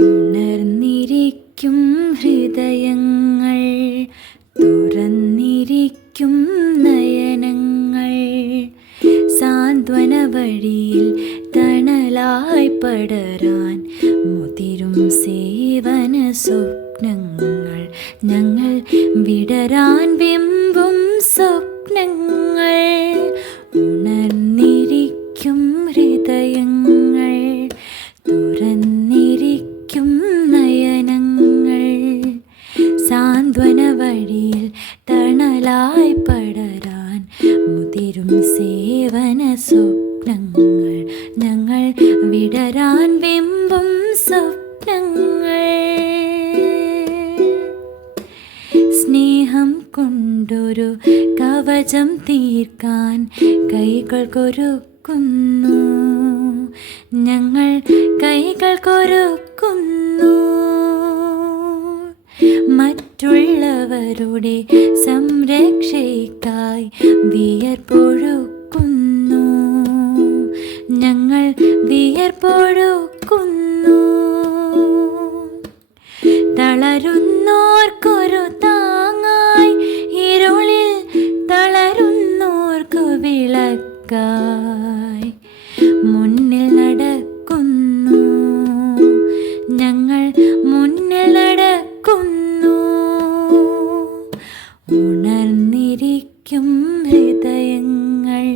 ഉണർന്നിരിക്കും ഹൃദയങ്ങൾ, തുറന്നിരിക്കും നയനങ്ങൾ, സാന്ത്വന വഴിയിൽ തണലായി പടരാൻ മുതിരും സേവന സ്വപ്നങ്ങൾ. ഞങ്ങൾ വിടരാൻ വെമ്പും സ്വപ്നങ്ങൾ. ഉണർന്നിരിക്കും ഹൃദയങ്ങൾ, തുറന്നിരിക്കും നയനങ്ങൾ, സാന്ത്വന വഴിയിൽ തണലായി പടരാൻ മുതിരും സേവന സ്വപ്നങ്ങൾ. ഞങ്ങൾ വിടരാൻ വെമ്പും സ്വപ്നങ്ങൾ. സ്നേഹം കൊണ്ടൊരു കവചം തീർക്കാൻ കൈകൾ കൊരുക്കുന്നു. ഞങ്ങൾ കൈകൾ കൊരുക്കുന്നു. മറ്റുള്ളവരുടെ സംരക്ഷയ്ക്കായി വിയർപ്പൊഴുക്കുന്നു. ഞങ്ങൾ വിയർപ്പൊഴുക്കുന്നു. തളരുന്നോർക്കൊരു താങ്ങായി, ഇരുളിൽ തളരുന്നോർക്കു വിളക്കായി മുന്നിൽ നടക്കുന്നു. ഞങ്ങൾ മുന്നിൽ നടക്കുന്നു. ഉണർന്നിരിക്കും ഹൃദയങ്ങൾ,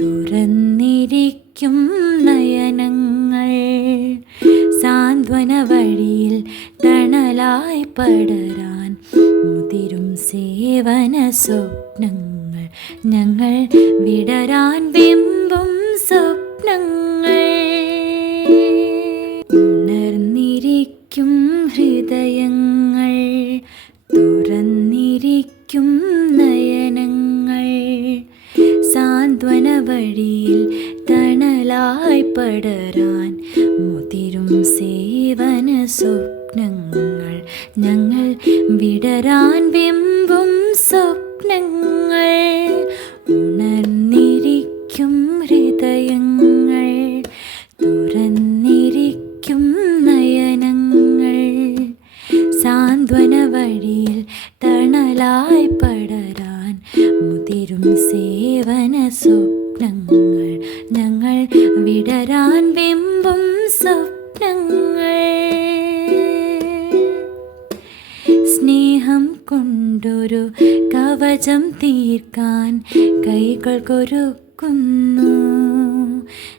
തുറന്നിരിക്കും നയനങ്ങൾ, സാന്ത്വന വഴിയിൽ തണലായി പടരാൻ മുതിരും സേവന സ്വപ്നങ്ങൾ. ഞങ്ങൾ വിടരാൻ വെമ്പും സ്വപ്നങ്ങൾ. ഉണർന്നിരിക്കും ഹൃദയങ്ങൾ, തുറന്നിരിക്കും നയനങ്ങൾ, സാന്ത്വന വഴിയിൽ തണലായി പടരാൻ മുതിരും സേവന സ്വപ്നങ്ങൾ. ഞങ്ങൾ വിടരാൻ വെമ്പും സ്വപ്നങ്ങൾ. ഉണർന്നിരിക്കും ഹൃദയങ്ങൾ, തുറന്നിരിക്കും നയനങ്ങൾ, സാന്ത്വന വഴിയിൽ തണലായി പടരാൻ മുതിരും സേവന സ്വപ്നങ്ങൾ. ഞങ്ങൾ വിടരാൻ വെമ്പും സ്വപ്നങ്ങൾ. സ്നേഹം കൊണ്ടൊരു കവചം തീർക്കാൻ കൈകൾ കൊരുക്കുന്നു.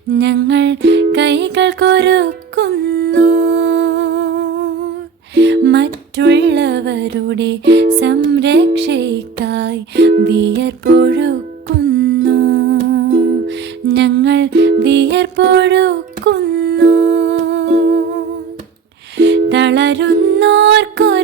ഞങ്ങൾ കൈകൾ കൊരുക്കുന്നു. മറ്റുള്ളവരുടെ സംരക്ഷയ്ക്കായി വിയർപ്പൊഴുക്കുന്നു. ഞങ്ങൾ വിയർപ്പൊഴുക്കുന്നു. തളരുന്നോർക്കു